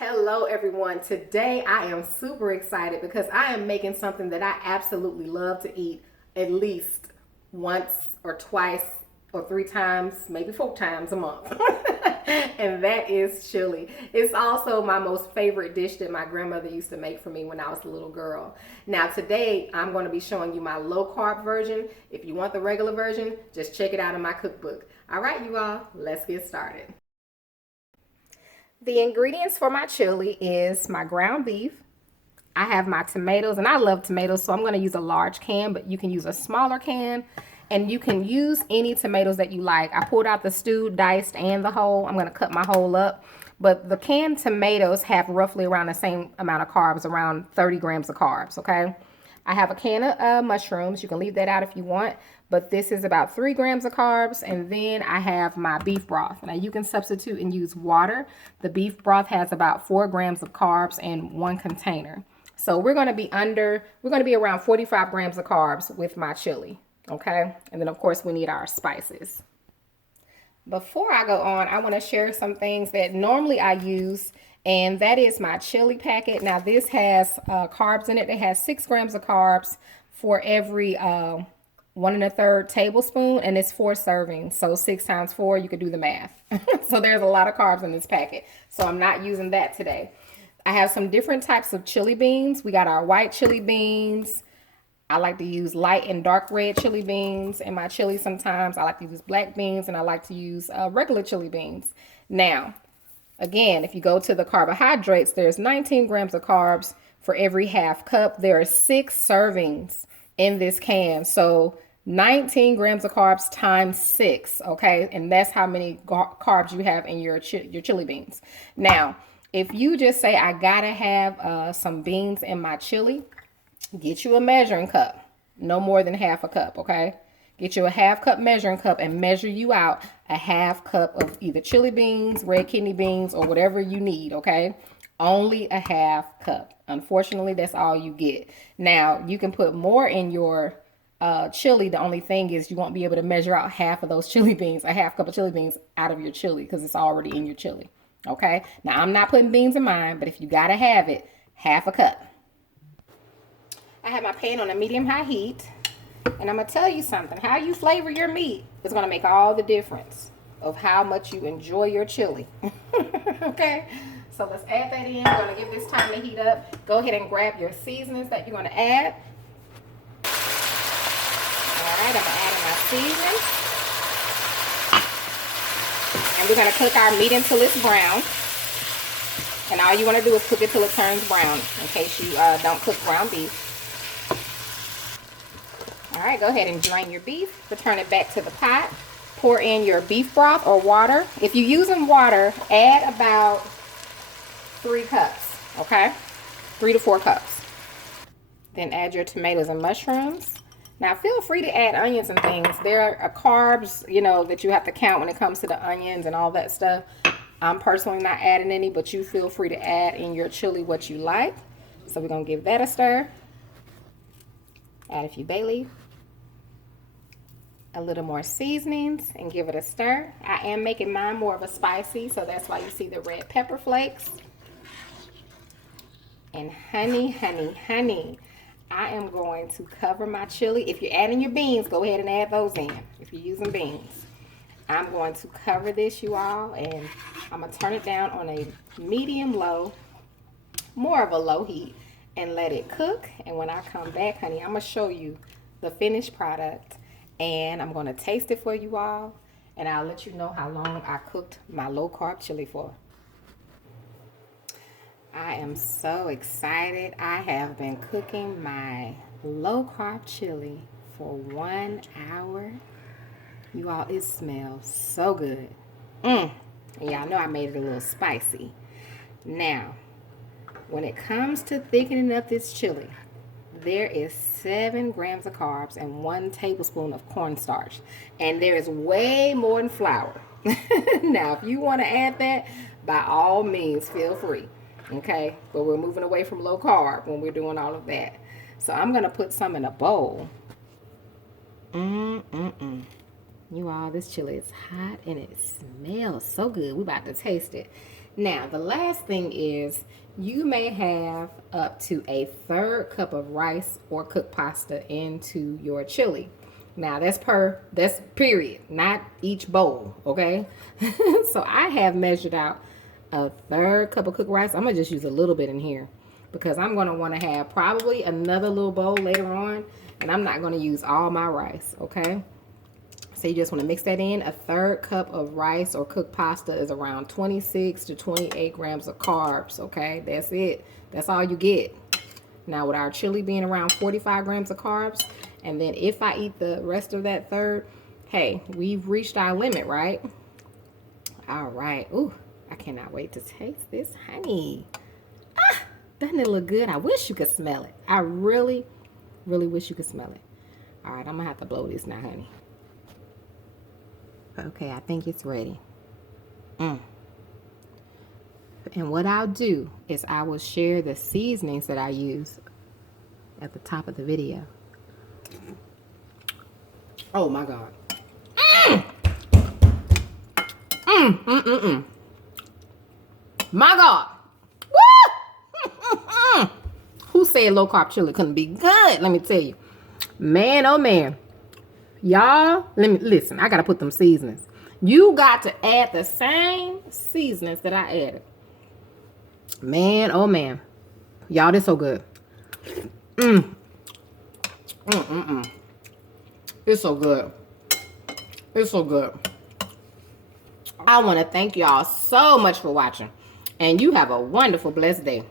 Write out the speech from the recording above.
Hello everyone. Today I am super excited because I am making something that I absolutely love to eat at least once or twice or three times, maybe four times a month. And that is chili. It's also my most favorite dish that my grandmother used to make for me when I was a little girl. Now today I'm going to be showing you my low carb version. If you want the regular version, just check it out in my cookbook. All right, you all, let's get started. The ingredients for my chili is my ground beef. I have my tomatoes, and I love tomatoes, so I'm going to use a large can, but you can use a smaller can, and you can use any tomatoes that you like. I pulled out the stewed, diced, and the whole. I'm going to cut my whole up, but the canned tomatoes have roughly around the same amount of carbs, around 30 grams of carbs, okay? I have a can of mushrooms. You can leave that out if you want, but this is about 3 grams of carbs. And then I have my beef broth. Now you can substitute and use water. The beef broth has about 4 grams of carbs in one container. So we're going to be around 45 grams of carbs with my chili, okay? And then of course we need our spices. Before I go on, I want to share some things that normally I use, and that is my chili packet. Now this has carbs in it. It has 6 grams of carbs for every 1 1/3 tablespoon, and it's 4 servings. So 6 times 4, you could do the math. So there's a lot of carbs in this packet. So I'm not using that today. I have some different types of chili beans. We got our white chili beans. I like to use light and dark red chili beans in my chili sometimes. I like to use black beans, and I like to use regular chili beans. Now, again, if you go to the carbohydrates, there's 19 grams of carbs for every half cup. There are 6 servings in this can. So 19 grams of carbs times 6, okay? And that's how many carbs you have in your chili beans. Now, if you just say, I gotta have some beans in my chili, get you a measuring cup, no more than half a cup, okay? Get you a half cup measuring cup and measure you out a half cup of either chili beans, red kidney beans, or whatever you need, okay? Only a half cup. Unfortunately, that's all you get. Now, you can put more in your chili. The only thing is you won't be able to measure out half of those chili beans, a half cup of chili beans out of your chili, because it's already in your chili, okay? Now, I'm not putting beans in mine, but if you gotta have it, half a cup. I have my pan on a medium-high heat, and I'm going to tell you something. How you flavor your meat is going to make all the difference of how much you enjoy your chili. Okay? So let's add that in. We're going to give this time to heat up. Go ahead and grab your seasonings that you're going to add. All right, I'm going to add in my seasoning. And we're going to cook our meat until it's brown. And all you want to do is cook it till it turns brown, in case you don't cook ground beef. All right, go ahead and drain your beef. Return it back to the pot. Pour in your beef broth or water. If you're using water, add about 3 cups, okay? 3 to 4 cups. Then add your tomatoes and mushrooms. Now, feel free to add onions and things. There are carbs, you know, that you have to count when it comes to the onions and all that stuff. I'm personally not adding any, but you feel free to add in your chili what you like. So we're going to give that a stir. Add a few bay leaf. A little more seasonings and give it a stir. I am making mine more of a spicy, so that's why you see the red pepper flakes. And honey, honey, honey, I am going to cover my chili. If you're adding your beans, go ahead and add those in if you're using beans. I'm going to cover this, you all, and I'm going to turn it down on a medium low, more of a low heat, and let it cook. And when I come back, honey, I'm going to show you the finished product. And I'm going to taste it for you all. And I'll let you know how long I cooked my low-carb chili for. I am so excited. I have been cooking my low-carb chili for 1 hour. You all, it smells so good. Y'all know I made it a little spicy. Now, when it comes to thickening up this chili, there is 7 grams of carbs and 1 tablespoon of cornstarch. And there is way more than flour. Now, if you want to add that, by all means, feel free. Okay? But we're moving away from low carb when we're doing all of that. So I'm going to put some in a bowl. You all, this chili is hot and it smells so good. We're about to taste it. Now, the last thing is you may have up to a third cup of rice or cooked pasta into your chili. Now, that's period, not each bowl, okay? So I have measured out a third cup of cooked rice. I'm going to just use a little bit in here because I'm going to want to have probably another little bowl later on, and I'm not going to use all my rice, okay? So you just want to mix that in. A third cup of rice or cooked pasta is around 26 to 28 grams of carbs, okay? That's it. That's all you get. Now, with our chili being around 45 grams of carbs, and then if I eat the rest of that third, hey, we've reached our limit, right? All right. Ooh, I cannot wait to taste this honey. Ah, doesn't it look good? I wish you could smell it. I really, really wish you could smell it. All right, I'm going to have to blow this now, honey. Okay, I think it's ready. And what I'll do is I will share the seasonings that I use at the top of the video. Oh my God. My God. Woo! Who said low carb chili couldn't be good? Let me tell you. Man, oh man. Y'all, listen, I gotta put them seasonings. You got to add the same seasonings that I added. Man, oh man. Y'all, this so good. It's so good. It's so good. I want to thank y'all so much for watching. And you have a wonderful, blessed day.